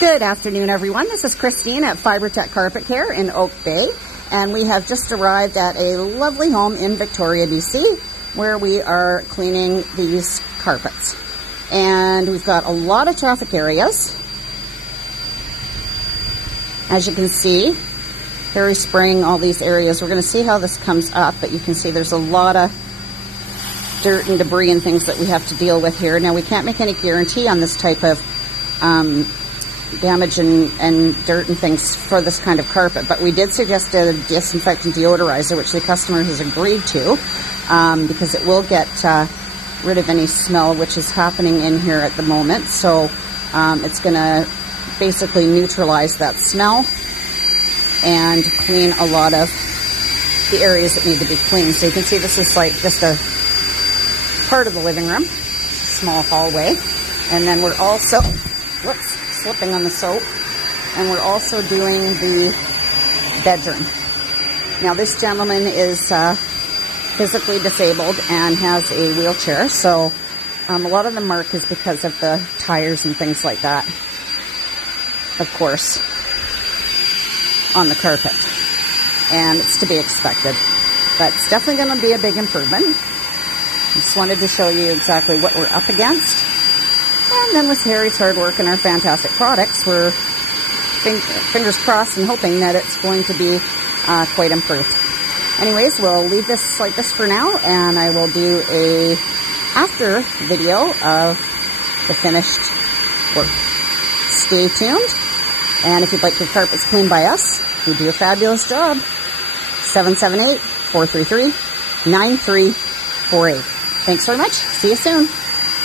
Good afternoon, everyone. This is Christine at FiberTech Carpet Care in Oak Bay, and we have just arrived at a lovely home in Victoria, BC, where we are cleaning these carpets. And we've got a lot of traffic areas. As you can see, Harry's spraying all these areas. We're going to see how this comes up, but you can see there's a lot of dirt and debris and things that we have to deal with here. Now, we can't make any guarantee on this type of damage and dirt and things for this kind of carpet, but we did suggest a disinfectant deodorizer, which the customer has agreed to, because it will get rid of any smell which is happening in here at the moment. So it's going to basically neutralize that smell and clean a lot of the areas that need to be cleaned. So you can see this is like just a part of the living room, small hallway, and then we're also, slipping on the soap, and we're also doing the bedroom. Now, this gentleman is physically disabled and has a wheelchair, so a lot of the mark is because of the tires and things like that, of course, on the carpet, and it's to be expected, but it's definitely going to be a big improvement. Just wanted to show you exactly what we're up against. And then with Harry's hard work and our fantastic products, we're fingers crossed and hoping that it's going to be quite improved. Anyways, we'll leave this like this for now, and I will do a after video of the finished work. Stay tuned, and if you'd like your carpets cleaned by us, we do a fabulous job. 778-433-9348. Thanks very much. See you soon.